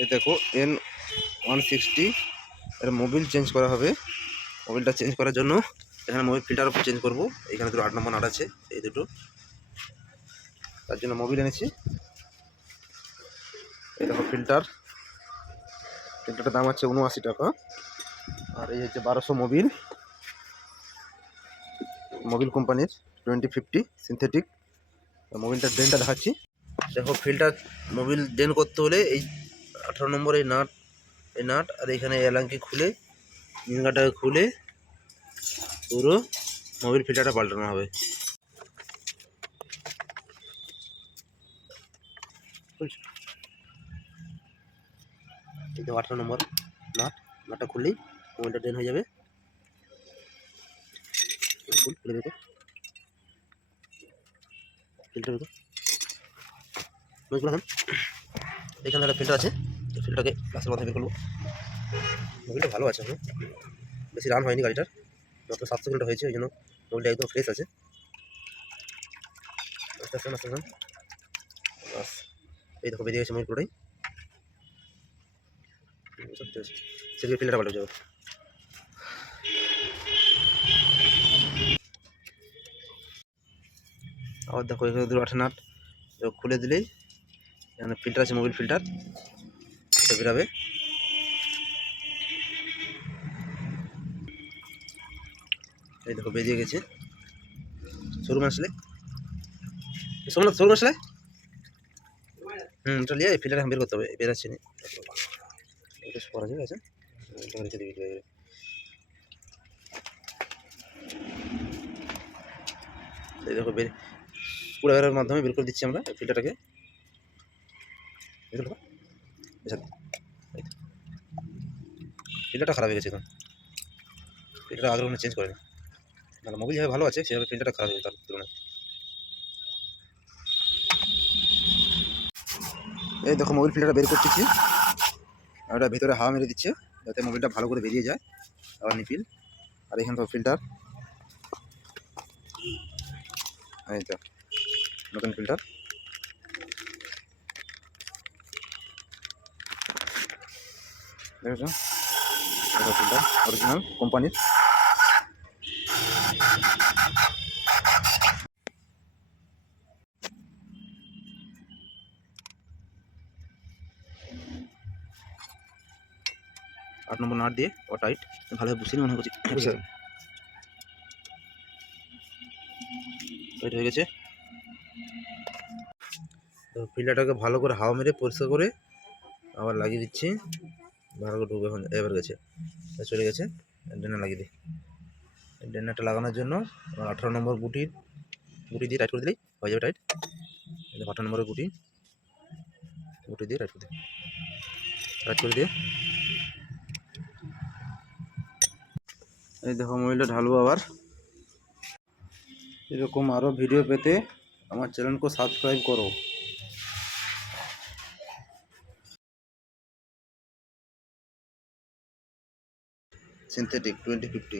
এই দেখো N160 এর মোবিল চেঞ্জ করা হবে। মোবিলটা চেঞ্জ করার জন্য এখানে মোবিল ফিল্টার চেঞ্জ করব। এখানে দুটো 8 নম্বর নাট আছে, এই দুটো, তার জন্য মোবিল এনেছি। এই দেখো ফিল্টারটার দাম হচ্ছে 79 টাকা। আর এই হচ্ছে 1200 মোবিল কোম্পানির 2050 সিনথেটিক। মোবিলটার ড্রেনটা দেখাচ্ছি। দেখো ফিল্টার মোবিল ড্রেন করতে হলে এই 18 নম্বর এই নাট আর এখানে এলাঙ্কি খুলে ইঞ্জিনটাকে খুলে পুরো মোবিল ফিল্টারটা পাল্টানো হবে। এই তো 18 নম্বর নাটটা খুললেই মোবিলটা ড্রেন হয়ে যাবে। খুলে দেখো ফিল্টার দেখো, এখানে একটা ফিল্টার আছে, ফিল্টারটাকে গ্লাসের মধ্যে বের করবো। মোবিলটা ভালো আছে, বেশি রান হয়নি গাড়িটার, মাত্র 700 কিলোমিটার হয়েছে, ওই জন্য মোবিলটা একদম ফ্রেশ আছে। আস্তে আস্তে আস্তে বাস, এই দেখো বেরিয়ে গেছে মোবিল পুরোটাই। সেদিকে ফিল্টারটা পাল্টে যাবে। আবার দেখো এখানে দুটো 8 নাট খুলে দিলেই এখানে ফিল্টার আছে, মোবিল ফিল্টার, এটা বেরাবে। এই দেখো বেরিয়ে গেছে। শোরুম আসলে এটা নিয়ে ফিল্টার বের করতে হবে, বেরাচ্ছে না এটা করা যাবে। আছে এই দেখো পুরাগারের মাধ্যমে বের করে দিচ্ছি আমরা ফিল্টারটাকে। ফিল্টারটা খারাপ হয়ে গেছে, এখন ফিল্টারটা আগের চেঞ্জ করেনি, মানে মোবিল যেভাবে ভালো আছে সেভাবে ফিল্টারটা খারাপ হয়েছে তার তুলনায়। এই দেখো মোবিল ফিল্টারটা বের করতেছি, আর ওটা ভেতরে হাওয়া মেরে দিচ্ছে যাতে মোবিলটা ভালো করে বেরিয়ে যায়। আবার নিপিল, আর এখানে তো ফিল্টার, এই তো নতুন ফিল্টার। দেখেছো ফিল্টার অরিজিনাল কোম্পানির। আট নম্বর নাট দিয়ে ও টাইট ভালোভাবে বুঝিনি মনে করছি, টাইট হয়ে গেছে। তো ফিল্টারটাকে ভালো করে হাওয়া মেরে পরিষ্কার করে আবার লাগিয়ে দিচ্ছি, ভালো করে ঢুকে এখন এবার গেছে, চলে গেছে। ড্রেনে লাগিয়ে দিই। ড্রেনারটা লাগানোর জন্য 18 নম্বর গুটি দিয়ে টাইট করে দিলেই হয়ে যাবে টাইট। 18 নম্বরের গুটি দিয়ে টাইট করে দিয়ে এই দেখো মোবাইলটা ঢালবো। আবার এরকম আরও ভিডিও পেতে আমার চ্যানেলকে সাবস্ক্রাইব করো। সিনথেটিক 2050।